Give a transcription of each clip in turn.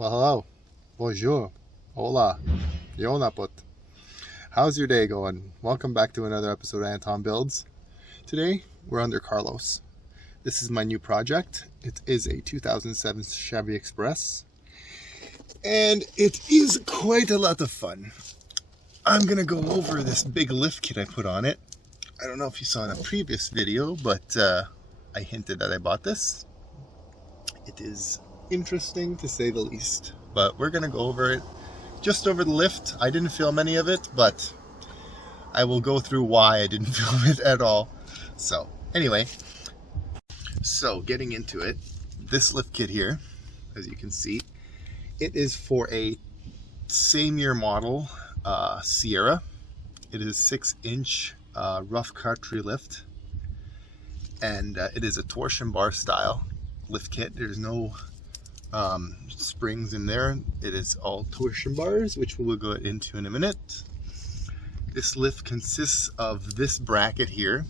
Well, hello. Bonjour. Hola. Yonaput. How's your day going? Welcome back to another episode of Anton Builds. Today, we're under Carlos. This is my new project. It is a 2007 Chevy Express. And it is quite a lot of fun. I'm going to go over this big lift kit I put on it. I don't know if you saw in a previous video, but I hinted that I bought this. It is interesting to say the least, but we're going to go over it. Just over the lift. I didn't film any of it, but I will go through why I didn't film it at all. So anyway, getting into it, this lift kit here, as you can see, it is for a same year model Sierra. It is 6-inch rough country lift, and it is a torsion bar style lift kit. There's no springs in there. It is all torsion bars, which we will go into in a minute. This lift consists of this bracket here.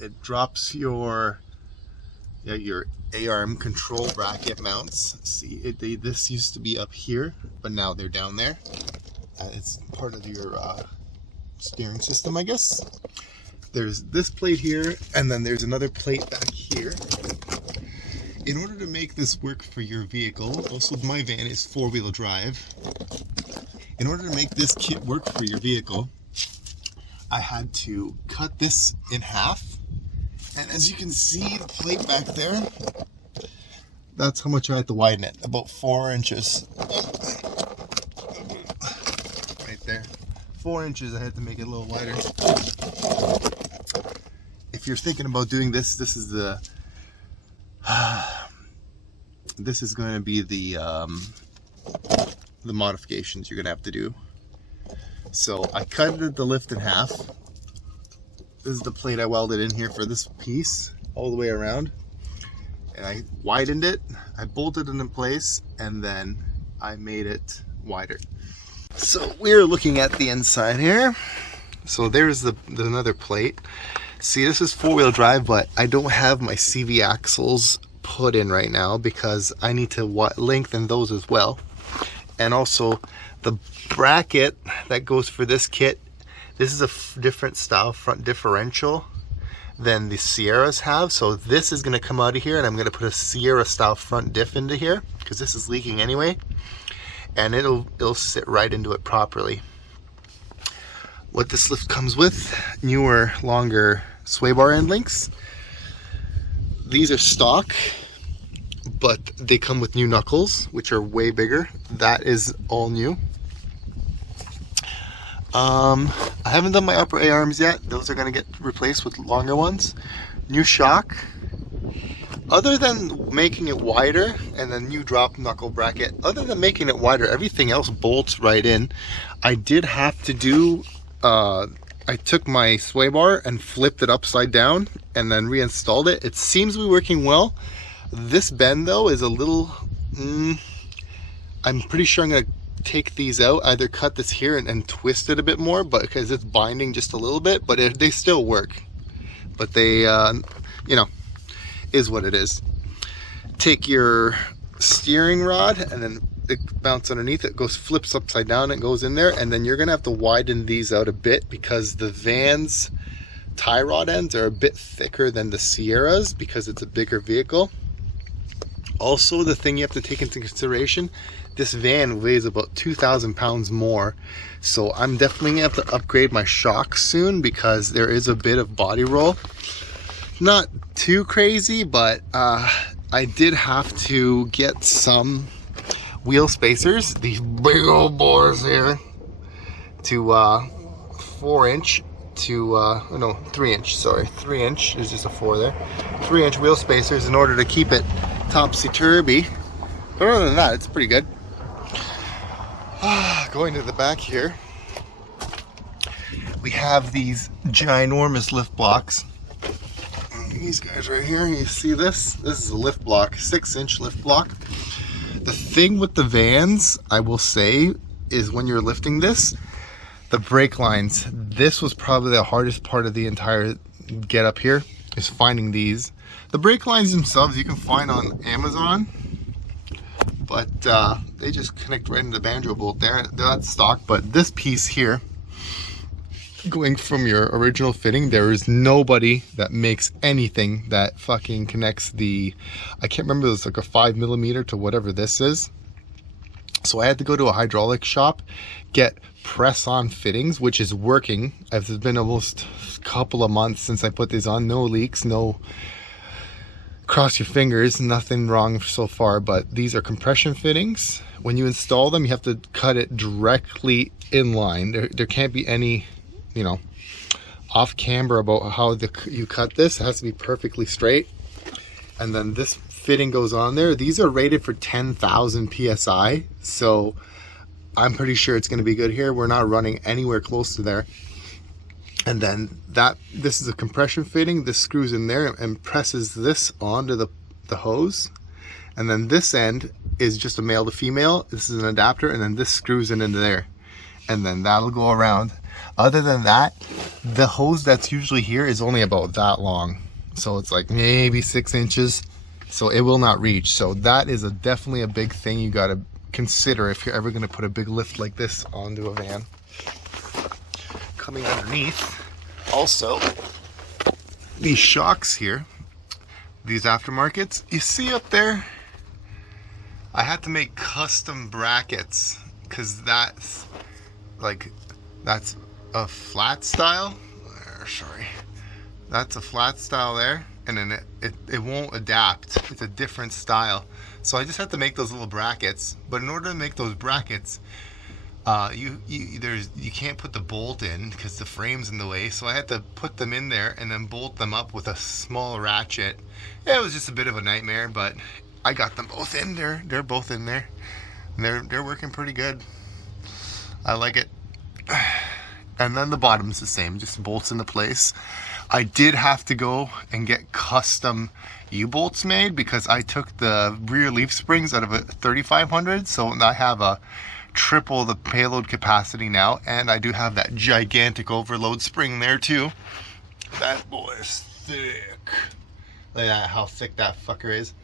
It drops your A-arm control bracket mounts. See, this used to be up here, but now they're down there. It's part of your steering system, I guess. There's this plate here, and then there's another plate back here. In order to make this work for your vehicle, also my van is 4-wheel drive. In order to make this kit work for your vehicle, I had to cut this in half. And as you can see, the plate back there, that's how much I had to widen it, about 4 inches. Right there. 4 inches, I had to make it a little wider. If you're thinking about doing this, this is the this is going to be the modifications you're going to have to do. So I cut the lift in half. This is the plate I welded in here for this piece all the way around, and I widened it, I bolted it in place, and then I made it wider. So we're looking at the inside here. So there's the another plate. See, this is 4-wheel drive, but I don't have my CV axles put in right now because I need to lengthen those as well. And also the bracket that goes for this kit, this is a different style front differential than the Sierras have. So this is going to come out of here, and I'm going to put a Sierra style front diff into here because this is leaking anyway, and it'll sit right into it properly. What this lift comes with, newer, longer sway bar end links. These are stock, but they come with new knuckles, which are way bigger. That is all new. I haven't done my upper A-arms yet. Those are going to get replaced with longer ones. New shock. Other than making it wider and the new drop knuckle bracket, other than making it wider, everything else bolts right in. I did have to do I took my sway bar and flipped it upside down and then reinstalled it. It seems to be working well. This bend though is a little, I'm pretty sure I'm going to take these out, either cut this here and twist it a bit more, but because it's binding just a little bit, but they still work. But they, you know, is what it is. Take your steering rod and then it bounces underneath, it goes, flips upside down, and goes in there, and then you're gonna have to widen these out a bit because the van's tie rod ends are a bit thicker than the Sierras because it's a bigger vehicle. Also, the thing you have to take into consideration, this van weighs about 2,000 pounds more, so I'm definitely gonna have to upgrade my shocks soon because there is a bit of body roll. Not too crazy, but I did have to get some wheel spacers, these big old bores here, to 4-inch to no, 3-inch, sorry, 3-inch, there's just a 4 there, 3-inch wheel spacers in order to keep it topsy-turvy. But other than that, it's pretty good. Going to the back here, we have these ginormous lift blocks. These guys right here, you see this? This is a lift block, 6-inch lift block. The thing with the vans, I will say, is when you're lifting this, the brake lines, this was probably the hardest part of the entire get up here, is finding these. The brake lines themselves you can find on Amazon, but they just connect right into the banjo bolt there. That's stock, but this piece here, going from your original fitting, there is nobody that makes anything that fucking connects the, I can't remember, it's like a 5mm to whatever this is. So I had to go to a hydraulic shop, get press-on fittings, which is working. It's been almost a couple of months since I put these on. No leaks, no, cross your fingers, nothing wrong so far, but these are compression fittings. When you install them, you have to cut it directly in line. There can't be any, you know, off camber about how you cut this. It has to be perfectly straight. And then this fitting goes on there. These are rated for 10,000 PSI, so I'm pretty sure it's going to be good here. We're not running anywhere close to there. And then this is a compression fitting. This screws in there and presses this onto the hose. And then this end is just a male to female. This is an adapter, and then this screws into there. And then that'll go around. Other than that, the hose that's usually here is only about that long. So it's like maybe 6 inches. So it will not reach. So that is definitely a big thing you got to consider if you're ever going to put a big lift like this onto a van. Coming underneath, also, these shocks here, these aftermarkets, you see up there, I had to make custom brackets because that's a flat style. Sorry, that's a flat style there, and then it won't adapt. It's a different style, so I just had to make those little brackets. But in order to make those brackets, you can't put the bolt in because the frame's in the way, so I had to put them in there and then bolt them up with a small ratchet. Yeah, it was just a bit of a nightmare, but I got them both in there. They're both in there. They're working pretty good. I like it. And then the bottom's the same, just bolts into place. I did have to go and get custom U-bolts made because I took the rear leaf springs out of a 3500, so I have a triple the payload capacity now, and I do have that gigantic overload spring there too. That boy is thick. Look at that, how thick that fucker is.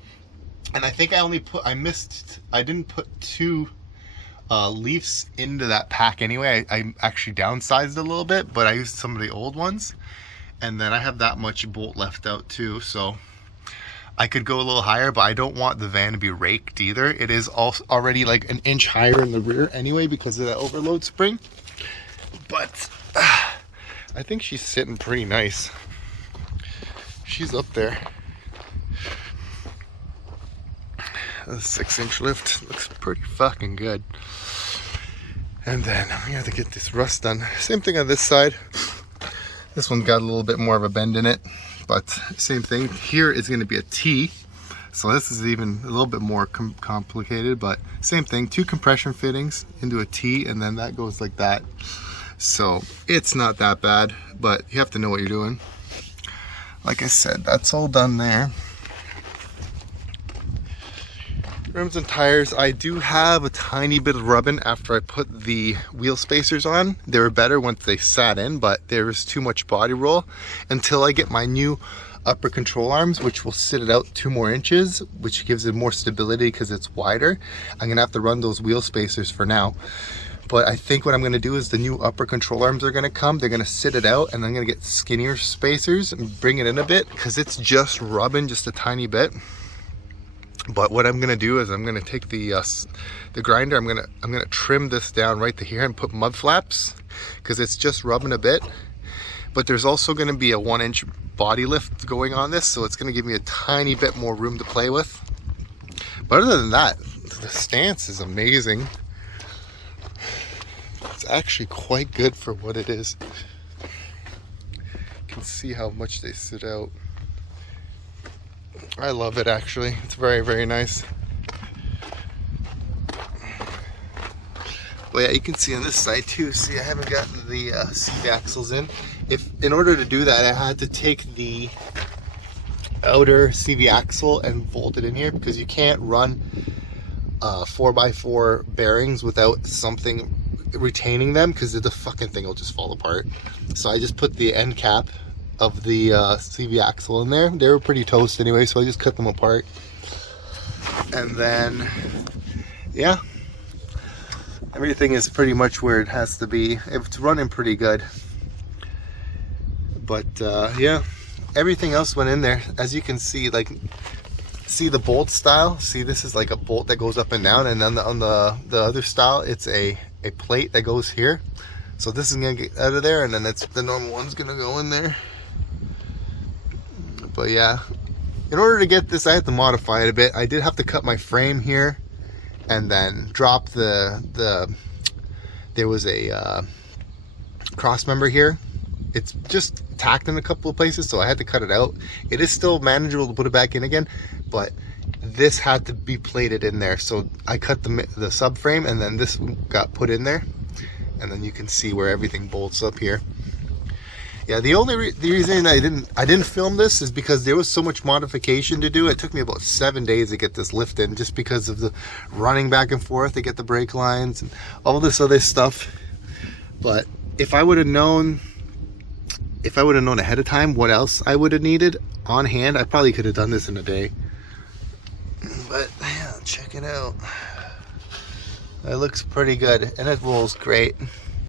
And I think I didn't put 2 leafs into that pack anyway. I actually downsized a little bit, but I used some of the old ones, and then I have that much bolt left out too, so I could go a little higher, but I don't want the van to be raked either. It is already like an inch higher in the rear anyway because of that overload spring, but I think she's sitting pretty nice. She's up there. The 6-inch lift looks pretty fucking good. And then we have to get this rust done. Same thing on this side. This one got a little bit more of a bend in it, but same thing. Here is going to be a T, so this is even a little bit more complicated, but same thing. 2 compression fittings into a T, and then that goes like that. So it's not that bad, but you have to know what you're doing. Like I said, that's all done there. Rims and tires, I do have a tiny bit of rubbing after I put the wheel spacers on. They were better once they sat in, but there was too much body roll until I get my new upper control arms, which will sit it out 2 more inches, which gives it more stability because it's wider. I'm gonna have to run those wheel spacers for now. But I think what I'm gonna do is the new upper control arms are gonna come, they're gonna sit it out, and I'm gonna get skinnier spacers and bring it in a bit because it's just rubbing just a tiny bit. But what I'm gonna do is I'm gonna take the grinder, I'm gonna trim this down right to here and put mud flaps because it's just rubbing a bit. But there's also gonna be a 1-inch body lift going on this, so it's gonna give me a tiny bit more room to play with. But other than that, the stance is amazing. It's actually quite good for what it is. You can see how much they sit out. I love it actually. It's very, very nice. But yeah, you can see on this side too. See, I haven't gotten the seat axles in. In order to do that, I had to take the outer CV axle and bolt it in here because you can't run 4x4 bearings without something retaining them because the fucking thing will just fall apart. So I just put the end cap of the CV axle in there. They were pretty toast anyway, so I just cut them apart. And then yeah, everything is pretty much where it has to be. It's running pretty good. But yeah, everything else went in there. As you can see, like, see the bolt style? See, this is like a bolt that goes up and down, and then on the other style, it's a plate that goes here. So this is gonna get out of there, and then it's the normal one's gonna go in there. But yeah, in order to get this, I had to modify it a bit. I did have to cut my frame here, and then drop there was a cross member here. It's just tacked in a couple of places, so I had to cut it out. It is still manageable to put it back in again, but this had to be plated in there. So I cut the subframe, and then this got put in there, and then you can see where everything bolts up here. Yeah, the reason I didn't film this is because there was so much modification to do. It took me about 7 days to get this lift in, just because of the running back and forth to get the brake lines and all this other stuff. But if I would have known ahead of time what else I would have needed on hand, I probably could have done this in a day. But yeah, check it out. It looks pretty good, and it rolls great.